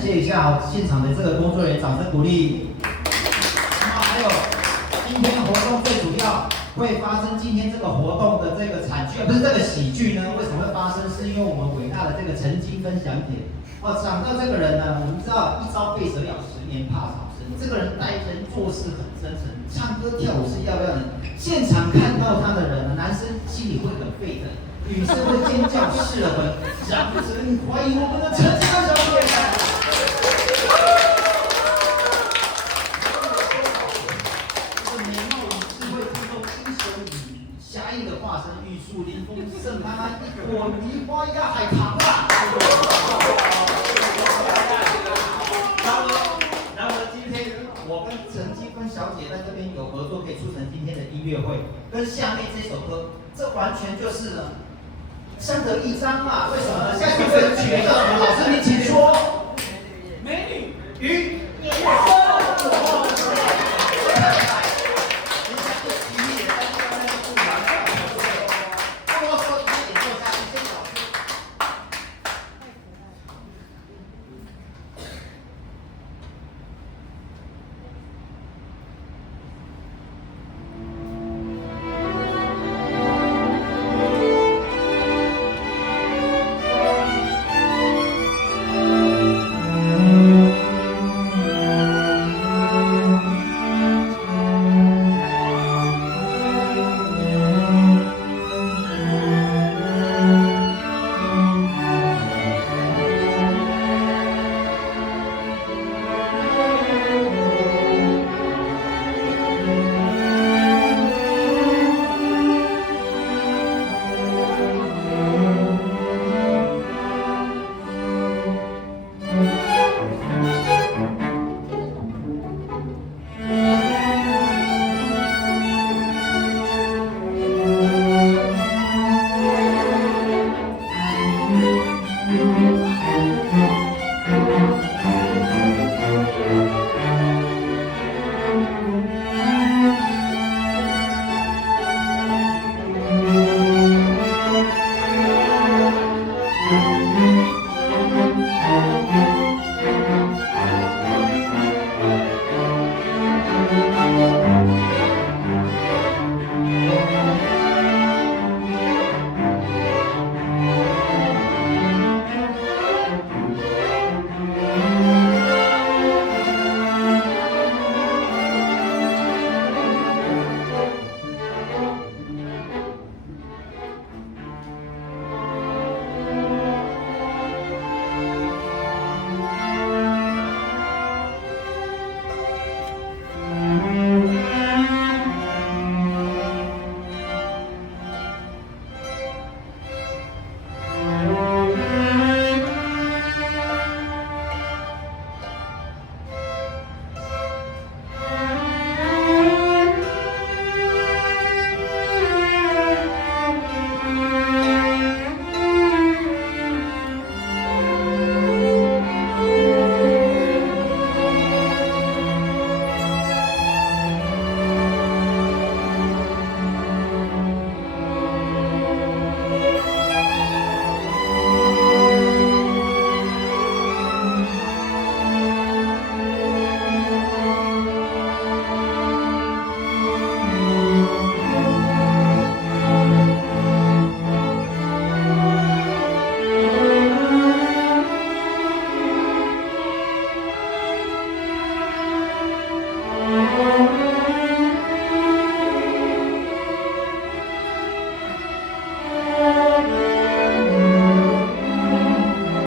感谢一下现场的这个工作人员，掌声鼓励。还有今天活动最主要会发生今天这个活动的这个惨剧，不是这个喜剧呢？为什么会发生？是因为我们伟大的这个曾经分享点。讲到这个人呢，我们知道一朝被蛇咬，10年怕草绳。这个人待人做事很真诚，唱歌跳舞是要不要的。现场看到他的人，男生心里会很沸腾，女生会尖叫是很掌声欢迎我们的陈家小姐。侠义的化身，玉树临风，盛开一朵梨花压海棠啊！然而今天我跟陈积芬小姐在这边有合作，可以促成今天的音乐会，跟下面这首歌，这完全就是呢相得益彰嘛。为什么呢？下面这个曲叫什么？老师你请说。